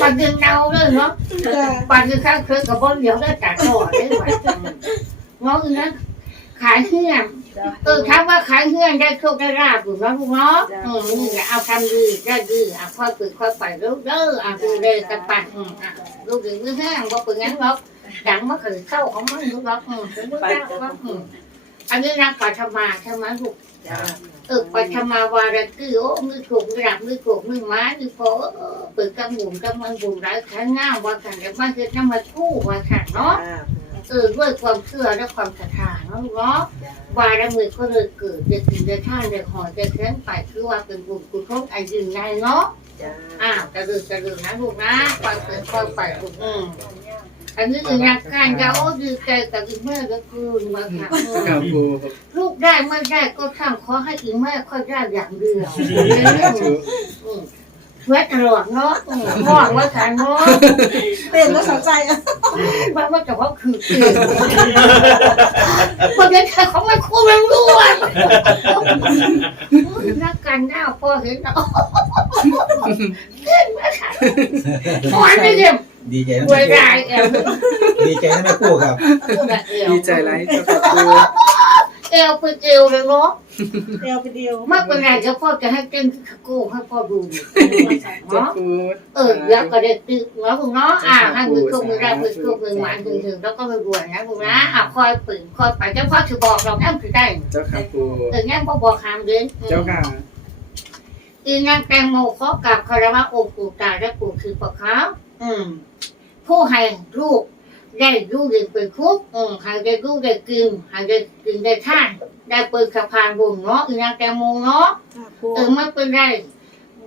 ปันดึงเนาเลยเนาะจ้าปันดึงข้างเคยกับบนเดี๋ยวได้จัดต่อได้ไหมง้อนะขายเฮือนเออถามว่าขายเฮือนได้โชคได้ราบอยู่เนาะลูกเนาะอืมนี่แหละเอาทำดีได้ดีอะค่อยฝึกค่อยไปเด้อเด้ออะดูเลยกันไปอืมอะลูกดึงมือแห้งบ่เป็นงั้นหรอกดังมาเคยเข้าของมันลูกหรอกอืมถึงมือแห้งว่า อันนี้นักปัทมาใช่ไหมลูกเออปัทมาวาระคือโอ้มือถูกมือหลับมือถูกมือม้ามือพอเออเปิดกำบุ่มกำมันบุ่มร้ายขันง่ามว่าขันแต่บ้านคือน้ำมันคู่ว่าขันเนาะเออด้วยความเชื่อและความศรัทธาเนาะเนาะวาระมือก็เลยเกิดเด็กกินเด็กท่านเด็กหอเด็กเช่นไปคือว่าเป็นบุญกุศลอันยิ่งใหญ่เนาะอ้าวจะลืมจะลืมนะลูกนะความเกิดความไปลูกอืม อันนี้คือนักการจะโอ้ดีใจกับอีแม่ก็คือมาค่ะอืมครับปูลูกได้ไม่ได้ก็ช่างขอให้อีแม่ค่อยได้อย่างเดียวอืมเพื่อตลอดเนาะอืมห่วงว่าฉันเนาะเต้นแล้วสนใจอะว่าว่าแต่ว่าคือเก่งคนเดียวเขาไม่คู่เรื่องรู้อะนักการหน้าพอเห็นเนาะเก่งมากค่ะหวานไม่เยี่ยม ดีใจนะรวยได้แอลดีใจนะแม่กู้ครับดีใจไรเจ้าค่ะปูเอวเป็นเอวเลยเนาะเดียวไปเดียวมากเป็นไรก็พ่อจะให้เต้นโก้ให้พ่อดูเจ้าเนาะปูเออแล้วก็ได้ตึกเนาะคุณเนาะอ่าให้มือโชคมือได้มือโชคมือหวานถึงถึงแล้วก็มือรวยนะคุณนะอะคอยปืนคอยไปเจ้าพ่อถือบอกเราแอมถือได้เจ้าค่ะปูเอองั้นพ่อบอกหามเดินเจ้าค่ะอีนางแตงโมขอกับคารวะองค์ปู่ตาและปู่คือปะเขา อืม ผู้ให้ลูกได้ลูกได้เป็นคุกอืมให้ได้ลูกได้กินให้ได้กินได้ท่าน ได้เปิดสะพานบุญเนาะอีนางแตงโมเนาะเออไม่เป็นไร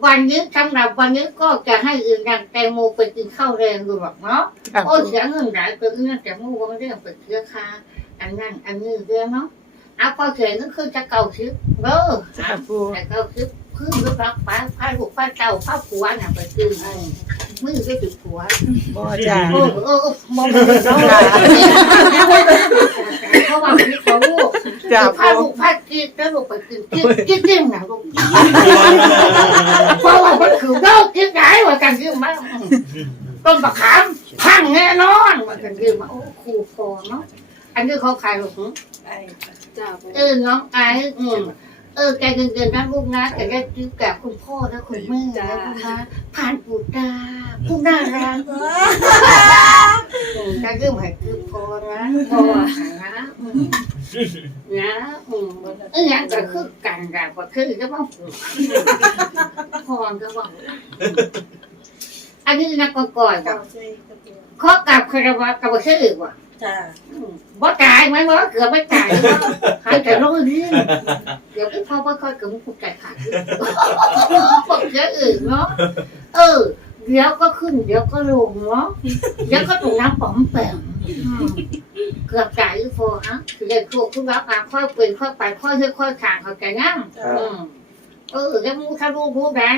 วันนี้สำหรับวันนี้ก็จะให้อื่นดังแตงโมไปกินข้าวแรงดูหรอกเนาะครับโอ้ปูเสียเงินหลายเกินนั่นแต่โมว่าเรื่องเป็นเชื้อคาอันนั้นอันนี้เรื่องเนาะเอาพอเขียนก็คือจะเก่าชิปเออเจ้าค่ะปูแต่เก่าชิป คือรูปรักป้าพาลูกป้าเจ้าป้าผัวน่ะไปกินมือก็ติดผัวบ่จ้าเออเออมองดูเนาะเพราะว่าพี่เขาลูกจ้าพาปูลูกพากินแล้วลูกไปกินกินกินกินนะลูกเพราะว่ามันคือโรคกินได้ว่ากันยืมมาต้นมะขามพังแน่นอนว่ากันยืมมาโอ้ครูฟอเนาะอันนี้เขาขายหรอกจ้าเออน้องไอ้อืม เออแกเงินๆนะลูกนะแต่ได้ซื้อกับคุณพ่อและคุณแม่นะลูกนะผ่านปู่ตาผู้น่ารักอืมจะยืมให้คือพอนะพอหานะอืมนะอืมเออยังก็คือกันแบบว่าคือจะว่าพรก็ว่าอันนี้นักก่อนเก่าใจกระตัวข้อกับคารวะกับชื่อว่ะจ้าอืม บ่ตายไหมวะเกือบไม่ตายว่าหายใจร้อนนี่เดี๋ยวพี่พ่อว่าค่อยเกือบกูใจขาดบอกเยอะอื่นเนาะเออเดี๋ยวก็ขึ้นเดี๋ยวก็ลงเนาะเดี๋ยวก็ตกน้ำป๋อมแปมอืมเกือบตายอีโฟฮะคือเด็กพวกคุณรับมาค่อยเป็นค่อยไปค่อยเชื่อค่อยขางเขาใจงั้งอืมเออแล้วมูทะลุผู้แดง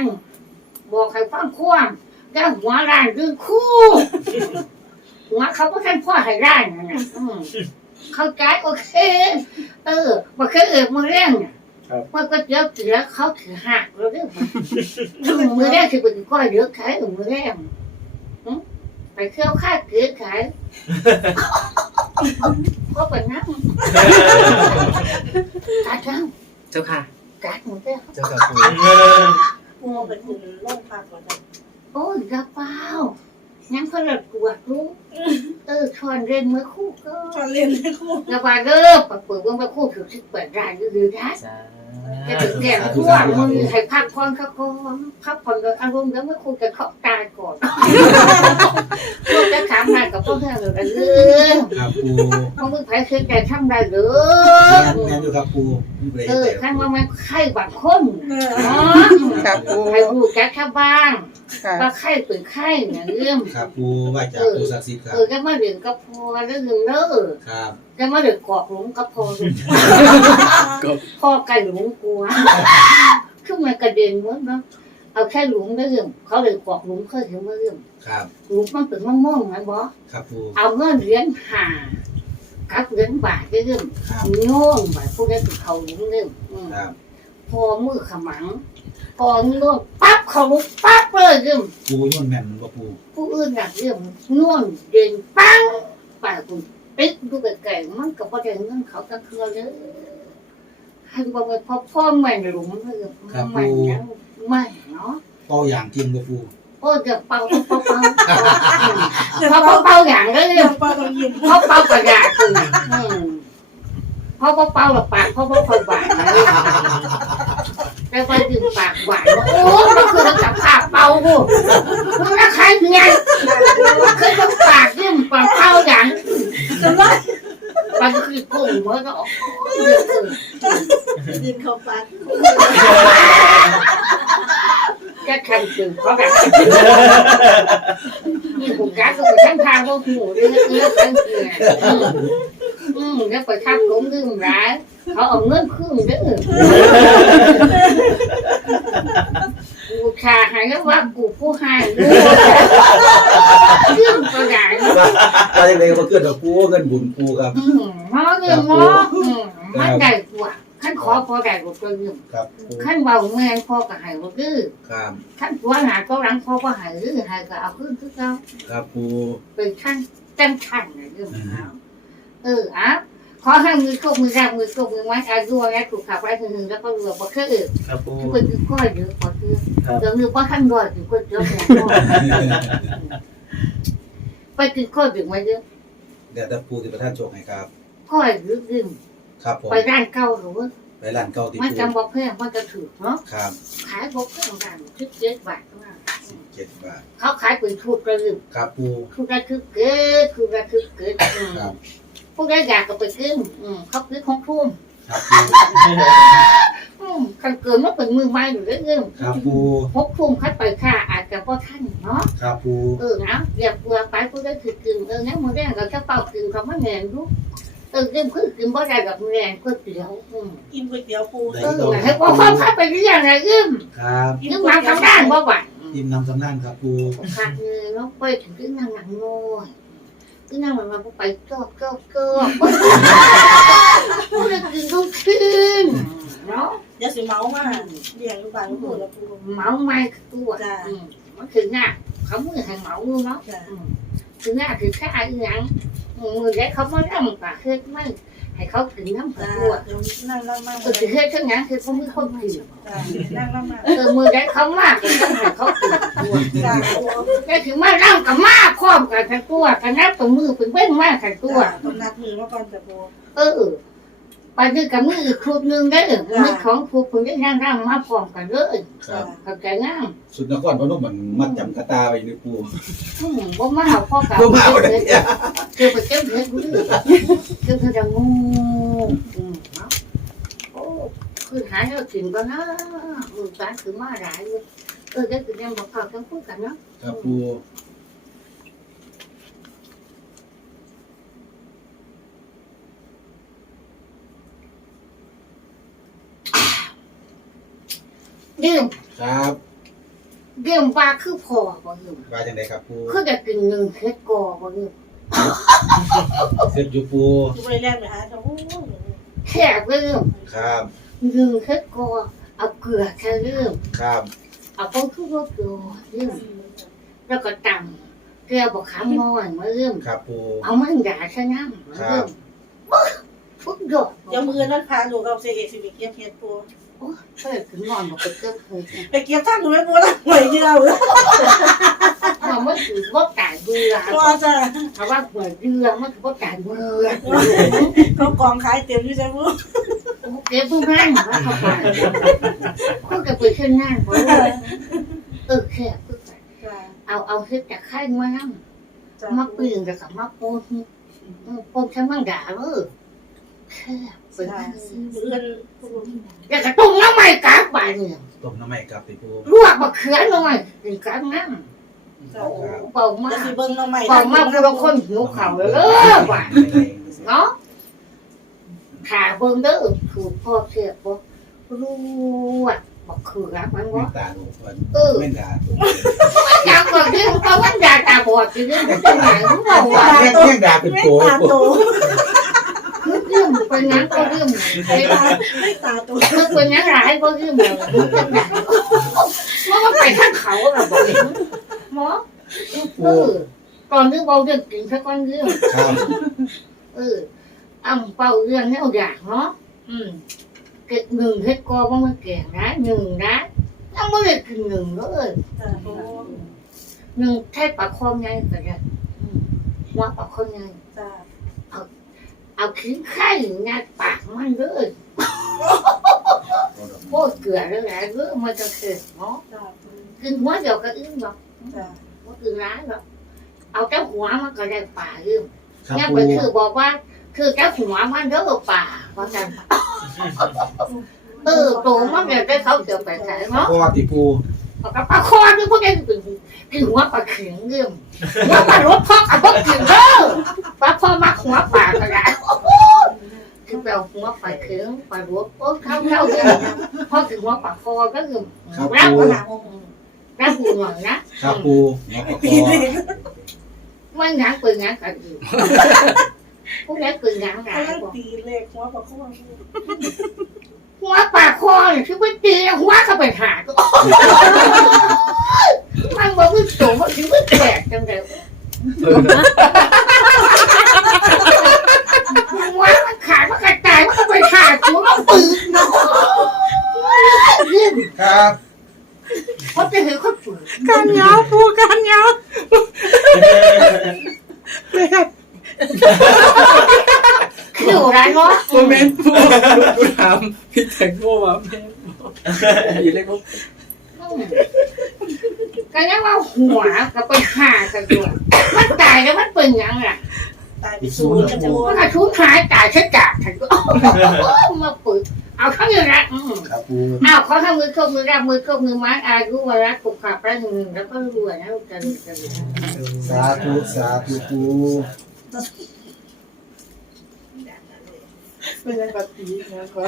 บอกใครฟังควมแล้วหัวร้านดึงคู่ หัวเขาก็ท่านพ่อให้ร้านนั่นนะอืมเข้าใจโอเค เออบอกเคยเอิบมือแรงเนี่ยว่าก็เดี๋ยวถือแล้วเขาถือหักเราเรื่องมันมือแรกคือเป็นก้อยเดือดขายเออมือแรกอืมไปเที่ยวค่าเกลือขายก็เป็นน้ำกัดน้เจ้าค่ะำกัดหมดแล้วเจ้าค่ะปูปูไปถึงโรงพักก่อนจ้ะโอ้ยกระเป๋า ยังเพลิดกวดรู้เออชวนเรียนเมื่อคู่ก็ชวนเรียนให้ครูกระเป๋าเริ่มเปิดว่าเมื่อคู่ถึงสิบเปิดร้านก็คือนะจ้าจะถึงแก่ทั่วมึงให้พักผ่อนเขาก่อนพักผ่อนกับอารมณ์แล้วเมื่อคู่จะเข้าตายก่อนพวกจะถามนายกับพวกเธอเลยเออครับปูพวกมึงไผเคยแต่ทำได้หรือแม่นอยู่ครับปูไม่เอได้อแต่ข้างว่ามันไข้บางคนเออเนาะครับปูให้รู้จักชาวบ้าน ค่ะว่าไข้เป็นไข้เนี่ยเรื่องครับปูว่าจากปูศักดิ์สิทธิ์ครับ เออจะมาเรียนก็พอเรื่องหนึ่งเนอะครับจะมาเรียนกอกหลุมก็พอลูกพ่อไก่หลุมกลัวขึ้นมากระเด็นเหมือนเนาะเอาแค่หลุมเรื่องเขาเลยกอกหลุมเคยเห็นว่าเรื่องครับหลุมมันเป็นมะม่วงนะบอครับปูเอาเงินเหรียญห่ากับเหรียญบาทเรื่องครับโง่งบาทพวกนี้คือเขาหลุมเรื่องอืมครับพอมือขมังกองน่วงปั๊บเขาลุกปั๊บเลยยืมปูยุ่นแม่นบ่ปูผู้อื่นอยากยืมน่วงเดินปังไปคุณปิ๊กดูไก่ๆมันก็บ่ได้เงินเขาตะเครือเลยให้บอกว่าพ่อพ่อแม่นหลุมเลยแม่นยังไม่เนาะเป้าอย่างจริงบ่ปูโอ้เดี๋ยวเป่าเป่าเป่าเป่าเป่าเป่าอย่างเลยเดี๋ยวป้าต้องยิ้มเขาเป่ากระดาษคืออืมเพราะว่าเป่าหลับปากเพราะว่าคอยหวานนะ แต่ไปดื่มปากหวานว่าโอ้มันคือกับปากเป่าหูมันรักใครเงี้ยมันคือกับปากดื่มปากเป่าอย่างจะไล่มันคือกุ้งมันก็โอ้ยดินเข้าปากแค่คันถึงเขาแบบนี่ผมกัดก็ไปทั้งทางก็หูเรื่องเรื่องทั้งเรื่องอืมอืม แล้วไปทับผมดื่มร้ายเขาเอาเงินครึ่งเด้อกูชาหายแล้วว่ากูผู้ให้เรื่องตัวใหญ่ว่าจังไดก็บ่เกินดอกปูเงินบุญปูครับอืมหมอเรื่องหมออืมมันได้กว่าขั้นขอพอได้กว่าตัวยืมครับปูขั้นเบาแม่นพอก็ให้บ่คือครับขั้นตัวหนาก็รังพอก็ให้หรือให้ก็เอาขึ้นคือเขาครับปูเป็นขั้นจังขั้นนะยืมเอา เอออะขอให้มือโชคมือแรกมือโชคมือไม้อายุและถูกขับไว้ถึงหนึ่งแล้วก็เรือบ่คืออครับปูคือเป็นคือข้อเยอะกว่าคือเดี๋ยวนึกว่าขั้นรอดถึงคนเยอะแยะไปกินข้อยถึงมาเยอะเดี๋ยวต่ปูสิประทานโชคให้ครับข้อยหรือดื่มครับผมไปร้านเก่าหรือไปร้านเก่าที่มันจำบอกแพงมันจะถือเนาะครับขายบอกแพงกันคิดเจ็ดบาทเท่านั้น7บาทเขาขายเป็นชุดกระลืมครับปูชุดละคือเกิดชุดละคือเกิดครับ พวกได้อยากก็ไปกินอืมเขาคือของทุ่มครับปูอืมคันเกินมันเป็นมือไม้อยู่เรื่อยครับปูๆพกทุ่มคัดไปค่าอาจจะพ่ท่านเนาะครับปูเออนะเรียบเรือไปผู้ได้ถือกินเอองั้นมือแดงเราจะเป่ากินเขาไม่แน่นรู้เออเรื่องคือกินบ่ได้กับมือแดงก็เดียวอืมกินก๋วยเตี๋ยวปูเออให้พ่อพ่อพาไปเรียนอะไรยืมครับยืมมาทำด้านบ่หวังอิ่มน้ำสำนานครับปูขาดเงินเนาะไปถึงที่นั่งหนังโง่ ที่นั่งมันมาไปจอบจอบจอบผู้ได้กินทุกคืนเนาะอย่าสิเมามาเลี้ยงลูกบ้านลูกปูแล้วปูเมาไม่ตัวอืมมันถึงหน้าเขามือให้เมาเนาะจ้ะถึงหน้าถึงแค่อะไรอย่างมือได้เขาไม่ทำกับเฮ็ดไม่ ให้เขากินน้ำจ้ะตัวเดี๋ยวนั่งนั่งมาเออถึงเฮ็ดทั้งนั้นคือเขาไม่คนกินจ้ะนั่งนั่งมาเออมือได้เขามากก็ต้องให้เขากินตัวจ้ะปูได้ถึงมาเล่ากับมาพร้อมกันทั้งตัวกันนับตัวมือเป็นเบ้งมากทั้งตัวต้องนัดมือมาก่อนจ้ะปูเออ ไปด้วยกับมืออีกครูนึงได้เออมือของครูคุณได้นั่งร่ำมาพร้อมกันเลยครับ เข้าใจง่ายสุดนครพนมมันมัดจำกระตาไว้ในปูอืมบ่มาเอาพ่อกับบ่มาเอาได้เกี่ยวกับเจ้าเฮ็ดรู้เกี่ยวกับงูอืมเนาะโอ้คือหาแล้วกินก็นะมือสารคือมาหลายเลยเออได้กินยังบอกเขาต้องพูดกันเนาะครับปู ดื่มครับดื่มปลาคือพอบ่ดื่มว่าจังไดครับปูคือจะกินหนึ่งเฮ็ดกอบ่ดื่มเสร็จอยู่ปูปูไปแล่นไปหาจ้ะปูแค่เริ่มครับหนึ่งเฮ็ดกอเอาเกลือแค่เริ่มครับเอาผงชูรสโยเริ่มแล้วก็ตำเกลือบอกขามน้อยมาเริ่มครับปูเอามันด่าชะน้ำมาเริ่มทุกดอกเดี๋ยวมือนั่นพาลูกเอาเซเอสิไปเก็บเห็ดปู โอ้ยเปิดถึงนอนบอกไปเกิดเลยไปเก็บท่านหนูไม่ปูแล้วหวยเดียวเลยว่ามันถือว่าตายเบื่อตัวจ้ะเพราะว่าเบื่อเบื่อมันถือว่าตายเบื่อเขากองขายเต็มอยู่จ้ะปูเก็บผู้นั่งว่าเขาไปคนก็ไปขึ้นนั่งเพราะว่าเออแค่เพื่อจ้ะเอาเอาเฮ็ดจากไข่มานั่งจ้ะมาปีนกับกับมาโปนโปนฉันมั่งด่าเลยแค่ เป็นจ้ะมืออื่นอยากจะตุ้งน้ำไม่กาบไปเนี่ยต้มน้ำใหม่ครับไปปูลวกมะเขือหน่อยถึงกลางน้ำจ้ะเบามาจะกสิเบิ่งน้องใหม่เบามากคือเราคนหิวข่าวเลยเออว่ะเนาะขาเบิ่งเด้อถูกพ่อเสียบบ่รู้ว่าบักเขือมันแม่ว่าตาดูมันเออแม่ตาดูอยากบอกเรื่องเขาว่าอยากตาบอดสิเรื่องเป็นหยังบอกว่าแม่แม่ดาเป็นไม่โป ตาโตเรื่องเป็นก็เรื่องไม่ตาไม่ตาโตมันเป็นหยังหลายก็เรื่องมันเป็ไปข้างเขาเราบอกเห็นหมอเออตอนนี้เบาเรื่องกินสักก้อนเรื่องเอออ่ำเป่าเรื่องแนวอยากเนาะอืมเก็บหนึ่งเฮ็ดกอว่างมันแก่นะหนึ่งนะยังไม่ได้กินหนึ่งเลยหนึ่งแค่ปากคอไงก็ได้อืมว่าปากคอมไงจ้า เอาขี้ไข่งัดปากมันเลยโคตรเกลือเลยนะเรื่องมันจะเกิดเนาะจ้าปูกินหัวเดียวก็อึ้งหรอกจ้าว่ากินร้ายหรอกเอาแต่หัวมันก็ได้ป่าเรื่องครับเนี่ยปูไปคือบอกว่า คือแต่หัวมันเด้อป่าเพราะกันเออโตมันเนี่ยได้เขาเกี่ยวไปขายเนาะพ่อติปูเอากับปลาคอนี่พวกนี้เป็นคือหัวปลาเข็งเรื่องหัวปลารถพ่อกับพวกกินเด้อปลาพ่อมักหัวปลาก็ ได้คือแปลหัวปลาเข็งปลารถโอ้เข้าเข้าเลยพ่อถึงหัวปลาคอก็คือครับรักปูหลังรักหูหน่อยนะครับปูงอปะคปีอนี้ไม่งั้นปืนงั้นกันอยู่พวกนี้ปืนงั้นกันกำลังตีเลขหัวประคองหัวปลาคอเนี่ยคือไม่ตีหัวเข้าไปหาก็มันบอกว่าสูงมันคือไม่แตกจังเลย หัวมันขาดมันกระจายมันก็ไปขาดหัวมันปืนเนาะเรื่องครับเขาจะเห็นเขาปืนการยาวปูการยาวแม่ครับคืออะไรเนาะโมเมนต์ปูปูถามพี่แตงโมว่าแม่อยู่เลยครับก็ยังว่าหัวกับไปขากันด้วยมันตายแล้วมันเป็นยังไง ตายไปศูนย์กันจะปูมันกระชุนหายตายชัดจัดฉันก็มาปืนเอาทั้งอย่างนั้นครับปูอ้าวเขาทำมือเครื่องมือแรกมือเครื่องมือไม้อายุวรัตปุกขับแป๊บหนึ่งแล้วก็รวยนะลูกกันกันสาธุสาธุปูเป็นยังกับตีนะก็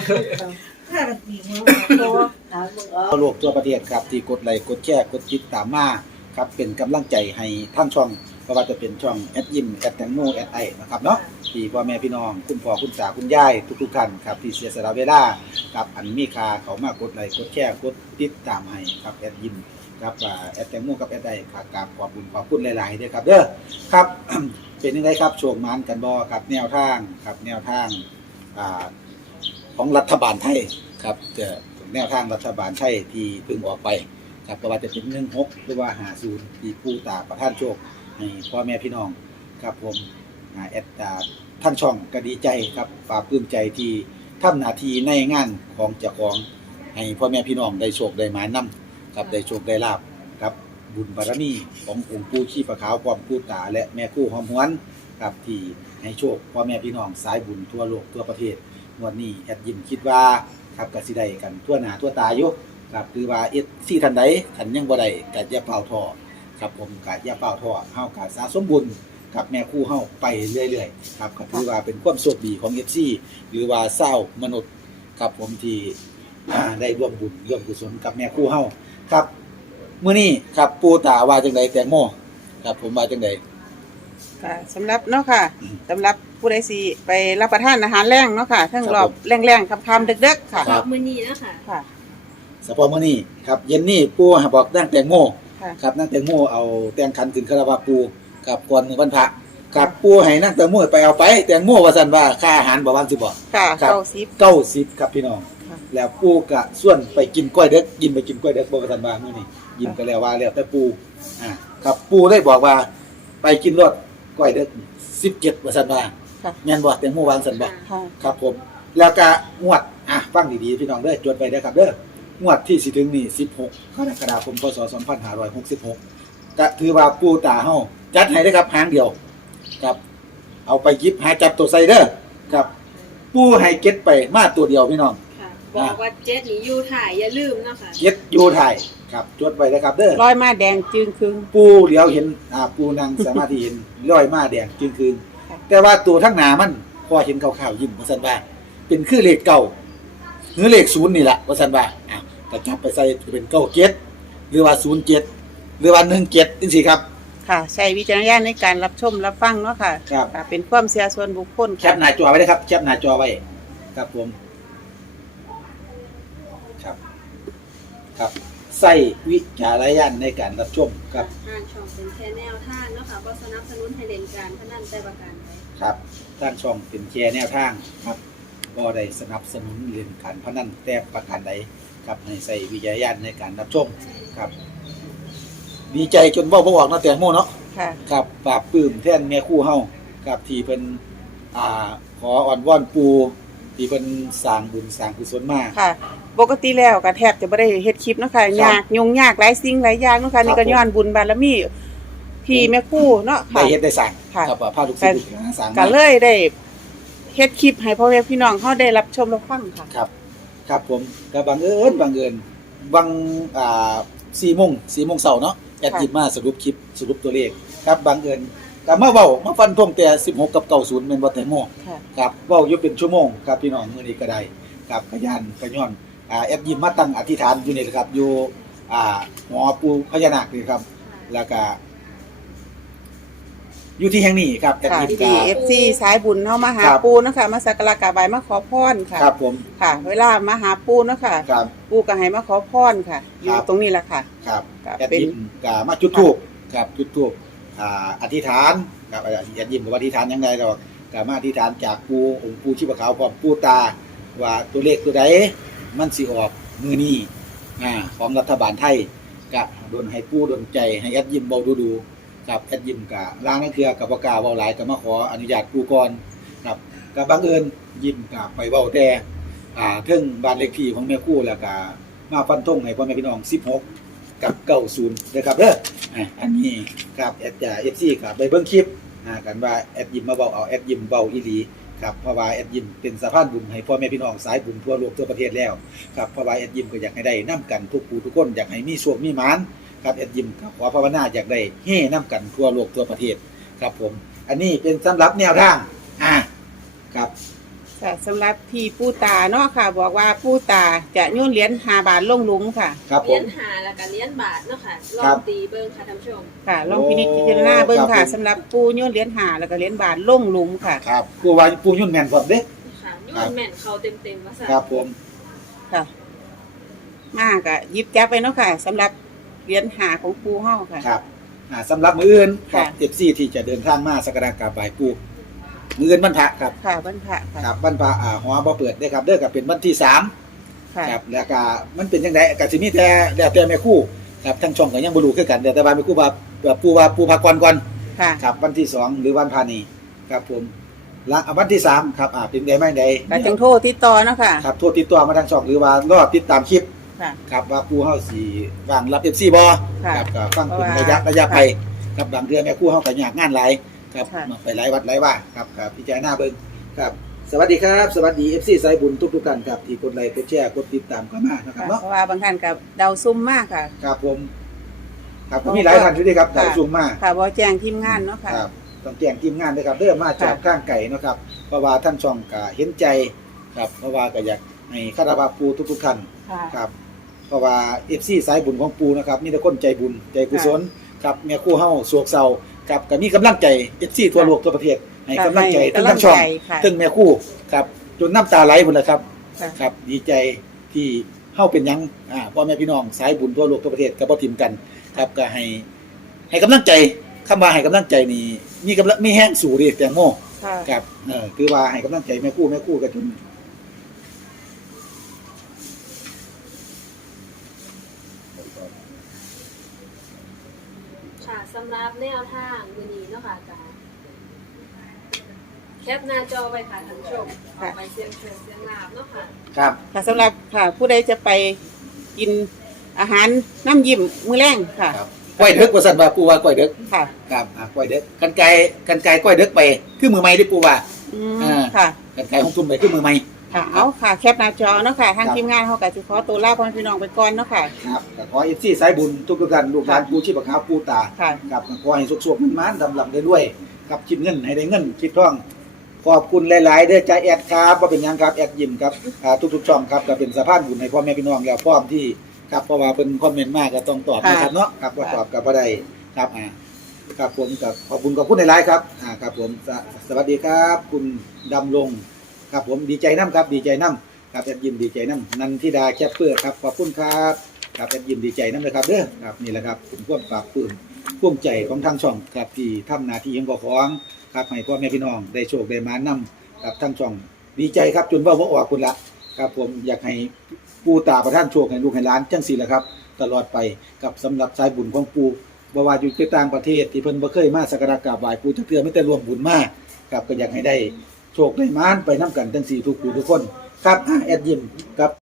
ห้ากันตีหัวประคองถามมึงเอาทั่วโลกทั่วประเทศครับที่กดไลค์กดแชร์กดติดตามมาครับเป็นกำลังใจให้ทั้งช่อง เพราะว่าจะเป็นช่องแอดยิมแอดแตงโมแอดไอนะครับเนาะที่พ่อแม่พี่น้องคุณพ่อคุณตาคุณยายทุกๆท่านครับที่เสียสละเวลากับอันมีคาเขามากดไลค์กดแชร์กดติดตามให้ครับแอดยิมครับแอดแตงโมกับแอดไอครับกราบขอบคุณขอบคุณหลายๆด้วยครับเด้อครับ เป็นยังไงครับโชคมันกันบ่ครับแนวทางครับแนวทางของรัฐบาลไทยครับจะแนวทางรัฐบาลไทยที่เพิ่งออกไปครับก็ว่าจะเป็นหนึ่งหกหรือว่าหาศูนย์ที่ผู้ตาประท่านโชค ให้พ่อแม่พี่น้องครับผมแอดตาท่านช่องก็ดีใจครับปลาบปลื้มใจที่ทำหน้าทีในงานของเจ้าของให้พ่อแม่พี่น้องได้โชคได้หมายนํครับได้โชคได้ลาบครับบุญบารมีขององค์ปู่ชีพะขาวความปู่ตา และแม่คู่หอมหวนครับที่ให้โชคพ่อแม่พี่น้องสายบุญทั่วโลกทั่วประเทศวันนี้แอดยิมคิดว่าครับกสิได้กันทั่วหน้าทั่วตาอยู่ครับคือว่าเอซี่ทันใดทันยังบ่ได้กัอย่าเป่าท่อ ครับผมกัอย่าเป่าท่อเฮากัสะสมบุญกับแม่คู่เฮาไปเรื่อยๆครับก็ถือว่าเป็นความโชคดีของ FC หรือว่าเศร้ามนุษย์ครับผมที่อ่าได้ร่วมบุญร่วมกุศลกับแม่คู่เฮาครับมื้อนี้ครับปู่ตาว่าจังไดแตงโมครับผมว่าจังไดค่ะสำหรับเนาะค่ะสำหรับผู้ใดสิไปรับประทานอาหารแรงเนาะค่ะทั้งรอบแรงๆค่ำๆดึกๆค่ะขอบมือนี้นะคะค่ะเฉพาะมื้อนี้ครับเย็นนี้ปู่ให้บอกนั่งแตงโม ค่ะ ครับนั่งแตงโมเอาแตงคันถึงคาราวาปูกับก่อนมื้อวันพระครับปู่ให้นั่งแตงโมไปเอาไปแตงโมว่าซั่นว่าค่าอาหารบ่ว่างสิบ่ค่ะครับเก้าสิบเก้าสิบครับพี่น้อง ค่ะ แล้วปู่กะส่วนไปกินกล้วยเด็กกินไปกินกล้วยเด็กบ่ว่าซั่นว่ามื้อนี้ยินก็แล้วว่าแล้วแต่ปู่อ่าครับปู่ได้บอกว่า ไปกินรถกล้วยเด็ก17ว่าซั่นว่าค่ะ แม่นบ่แตงโมวางซั่นบ่ ค่ะ ครับผม แล้วก็งวด อะ ฟังดีๆ พี่น้องเด้อจดไว้เด้อครับเด้อ งวดที่สิถึงนี่16กรกฎาคมพศ2566ก็ถือว่าปู่ตาเฮาจัดให้เด้อครับหางเดียวครับ เอาไปหยิบหาจับตัวใส่เด้อครับ ปู่ให้เก็ตไปมาตัวเดียวพี่น้องค่ะบอกว่าเจ็ดนี่อยู่ถ่ายอย่าลืมนะคะเก็ตอยู่ไทยครับจดไว้เด้อครับเด้อร้อยมาแดงจึงครึงปู่เหลียวเห็นอ่าปู่นั่งสมาธิเห็นร้อยมาแดงจึงคืนค่ะแต่ว่าตัวทั้งหนามันพอเห็นขาวๆยิ้มว่าซั่นว่าเป็นคือเลขเก่าหรือเลขศูนย์นี่แหละว่าซั่นว่า อ้าวก็จับไปใส่เป็นเก้าเจ็ดหรือว่าศูนย์เจ็ดหรือว่าหนึ่งเจ็ดจังซี่ครับ ค่ะ ใช้วิจารณญาณในการรับชมรับฟังเนาะค่ะครับค่ะเป็นความเสียส่วนบุคคลแคปหน้าจอไว้นะครับแคปหน้าจอไว้ครับผมครับ ครับใส่วิจารณญาณในการรับชมครับทางช่องเป็นแค่แนวทางเนาะค่ะก็สนับสนุนให้เล่นการพนันแต่ประการใดครับทางช่องเป็นแชร์แนวทางครับก็ได้สนับสนุนเล่นการพนันแต่ประการใด ครับให้ใส่วิจารณญาณในการรับชมครับ ดีใจจนเว่าบ่ออกเนาะแตงโมเนาะค่ะ ครับปราบปลื้มแท่นแม่คู่เฮาครับที่เพิ่นอ่าขออ่อนว่อนปูที่เพิ่นสร้างบุญสร้างกุศลมา ค่ะ ปกติแล้วก็แทบจะไม่ได้เฮ็ดคลิปเนาะค่ะยากยุ่งยากหลายสิ่งหลายอย่างเนาะค่ะนี่ก็ย้อนบุญบารมีพี่แม่ครู่เนาะได้ค่ะ เฮ็ดได้สร้างค่ะ ครับว่าพาลูกศิษย์ลูกหาสร้างก็มาเลยได้เฮ็ดคลิปให้พ่อแม่พี่น้องเฮาได้รับชมรับฟังค่ะ ครับ ครับผมก็บังเอิญบังเอิญวังอ่า4โมง4โมงเช้าเนาะแอดค่ะจิบมาสรุปคลิปสรุปตัวเลขครับบังเอิญก็มาเว้ามาฟันธงแต่16กับ90แม่นบ่แตงโมค่ะ ครับเว้าอยู่เป็นชั่วโมงครับพี่น้องมื้อนี้ก็ได้ครับกระยานกระย้อนอ่าแอดยิมมาตั้งอธิษฐานอยู่นี่แหละครับอยู่อ่าหอปูพญานาคนี่ครับแล้วก็ อยู่ที่แห่งนี้ครับแอดค่ะยิมดีก็เอฟซีสายบุญเนาะมาหาครับ ปูเนาะคะมาสักการะกราบไหว้มาขอพรค่ะ ครับผมค่ะ เวลามาหาปูเนาะค่ะ ครับ ปูก็ให้มาขอพรค่ะ อยู่ครับ ตรงนี้แหละค่ะ ครับครับแอดเป็น ยิมก็มาจุดธูปครับจุดธูปอ่าอธิษฐานครับแอดยิมบอกว่าอธิษฐานยังไงดอกก็มาอธิษฐานจากปูองค์ปูชีพขาวพร้อมปูตา ว่าตัวเลขตัวใดมันสิออกมือนี้อ่าของรัฐบาลไทยก็โดนให้ปูโดนใจให้แอดยิมเบาดูดูๆ ครับแอดยิมกะล้างนั่นคือกับประกล้าเบาหลายก็มาขออนุญาตปูก่อนครับก็บังเอิญยิมกับไปเบาแต่อ่าเทิงบ้านเลขที่ของแม่คู่แล้วก็มาฟันธงให้พ่อแม่พี่น้อง 16 กับ 90นะครับเด้ออะอันนี้ครับแอดจ่า FC ครับไปเบิ่งคลิปอ่ากันว่าแอดยิมมาเบาเอาแอดยิมเบาอีหลีครับเพราะว่าแอดยิมเป็นสะพานบุญให้พ่อแม่พี่น้องสายบุญทั่วโลกทั่วประเทศแล้วครับเพราะว่าแอดยิมก็อยากให้ได้นํกันทุกผู้ทุกคนอยากให้มีโชคมีหมาน ครับแอดยิมก็ขอภาวนาอยากได้เฮ่นํกันทั่วโลกทั่วประเทศครับผม อันนี้เป็นสำหรับแนวทางอ่าครับค่ะสำหรับที่ปูตาเนาะค่ะ บอกว่าปูตาจะโยนเหรียญ5บาทลงหลุมค่ะ ครับผเลี้ยม นหาแล้วก็เลี้ยนบาทเนาะค่ะลครัองบ ตีเบิ่งค่ะท่านผู้ชม ค่ะลองพินิจพิจารณาเบิ่งครัค่ะบผม สำหรับปูโยนเหรียญ5แล้วก็เหรียญบาทลงหลุมค่ะ ครับปูวาปูยุ่นแม่นพร้อมเด้ ค่ะยุ่ครับ นแม่นเขาเต็มๆว่าซั่นครับผม ค่ะ มากอะหยิบจับไปเนาะค่ะสำหรับ เหรียญหาของปูเฮาค่ะ ครับอ่าสำหรับมื้ออื่นครับค่ะ FC ที่จะเดินทางมาสักการะกราบไหว้ปูมื้ออื่นวันพระครับค่ะบรรพะค่ะครับวันพระอ่าหอบ่เปิดได้ครับเด้อก็เป็นวันที่สาม ค่ะ ครับแล้วก็มันเป็นจังไดก็สิมีแต่แล้วแต่แม่ครู่ครับทั้งช่องก็ยังบ่รู้คือกันแต่แต่ว่าแม่ครู่ว่าว่าปู่ว่าปู่พักก่อนก่อนค่ะ ครับวันที่สองหรือวันพานีครับผมและอะวันที่สามครับอ่าเป็นไดไม่ใดแล้วจังโทรติดต่อเนาะค่ะ ครับโทรติดต่อมาทางช่องหรือว่ารอติดตามคลิป ค่ะ ครับว่าปู่เฮาสิวางรับ FC บ่ค่ะครับก็ฟังเป็นเพราะระยะว่าระยะไปครับบางเดือนแม่ครู่เฮาก็ยากงานหลายครับค่ะ ไปหลายวัดหลายว่าครับครับพิจารณาเบิ่งครับ สวัสดีครับ สวัสดี FC สายบุญทุกๆท่านครับที่กดไลค์กดแชร์กดติดตามเข้ามานะครับค่ะเนาะเพราะว่าบางท่านกับเดาซุ่มมากค่ะ ครับผม ครับก็มีหลายท่านอยู่ด้วยครับค่ะดาวสูงมาก ค่ะบ่แจ้งทีมงานเนาะค่ะ ครับต้องแจ้งทีมงานด้วยครับเริ่มมาจากค่ะข้างไก่เนาะครับเพราะว่าท่านช่องก็เห็นใจครับเพราะว่าก็อยากให้คาราบาปูทุกๆท่านค่ะ ครับ เพราะว่าเอฟซีสายบุญของปูนะครับมีแต่คนใจบุญใจกุศลครับแม่ครู่เฮาโศกเศร้าครับก็มีกำลังใจเอฟซีทั่วโลกทั่วประเทศให้กำลังใจให้ทั้งกำลัทั้งงช่องใจค่ะทั้งแม่ครู่ครับจนน้ำตาไหลหมดเลยครับค่ะครับดีใจที่เฮาเป็นหยังอ่าพ่อแม่พี่น้องสายบุญทั่วโลกทั่วประเทศก็บ่ทิมกัน ครับก็ให้ให้กำลังใจคำว่าให้กำลังใจนี่มีกำลังมีแห้งสู่ดิแตงโมค่ะครับเออคือว่าให้กำลังใจแม่กู้แม่กู้ก็จน ค่ะสำ หรับแนวทางมื้อนี้เนาะค่ะกาแคปหน้าจอไว้ค่ะท่านผู้ชมค่ะเอาไปเสียงโชคเสียงลาบเนาะค่ะ ครับค่ะสำหรับค่ะผู้ใดจะไปกินอาหารน้ำยิ้มมื้อแรงค่ะ ครับก้อยเด็กว่าสั่นว่าปูว่าก้อยเด็กค่ะครับอ่าก้อยเด็กกันไกลกันไกลก้อยเด็กไปคือมือใหม่ที่ปูว่า อืมอ่า ค่ะ กันไกลของทุ่มไปคือมือใหม่ ค่ะเอาค่ะแคปหน้าจอเนาะค่ะทางครับทีมงานเขาก็จะขอตัวลาพ่อแม่พี่น้องไปก่อนเนาะค่ะ ครับก็ขอเอฟซีสายบุญทุกทุกๆท่านลูกหลานปูชีพขาวปูตาค่ะครับก็ขอให้สุขๆมันมันๆดำลำได้ด้วยครับคิดเงินให้ได้เงินคิดท่อง ขอบคุณหลายๆเด้อใจาแอดครับว่าเป็นหยังครับแอดยิมครับอ่าทุกๆช่องครับก็เป็นสะพานบุญให้พ่อแม่พี่น้องแล้วพร้อมที่ครับเพราะว่าเป็นคอมเมนต์มากก็ต้องตอบนะครับเนาะครับก็ตอบกับบ่ได้ครับอ่าครับผมกับขอบคุณขอบคุณหลายๆครับอ่าครับผมสสวัสดีครับ คุณดำรง ครับผมดีใจน้ำครับดีใจน้ำครับแอดยิมดีใจน้ำนันทิดาแคปเปอร์ครับขอบคุณครับครับแอดยิมดีใจนั่นเลยครับเด้อครับนี่แหละครับผมความปากปื้มภูมิใจของทางช่องครับที่ทำหน้าที่ของเจ้าของครับให้พ่อแม่พี่น้องได้โชคได้มานํครับทางช่องดีใจครับจนว่าบ่ออกคุณละครับผมอยากให้ปู่ตาประท่านโชคให้ลูกให้หลานจังซี่แหละครับ ตลอดไปกับสำหรับสายบุญของปู่บ่ว่าอยู่ที่ต่างประเทศที่เพิ่นบ่เคยมาสักการะกราบไหว้ปู่จักเทื่อไม่แต่รวมบุญมากครับก็อยากให้ได้ โชคได้มานไปน้ำกันทั้งสี่ทุกผู้ทุกคน ครับอะแอดยิมครับ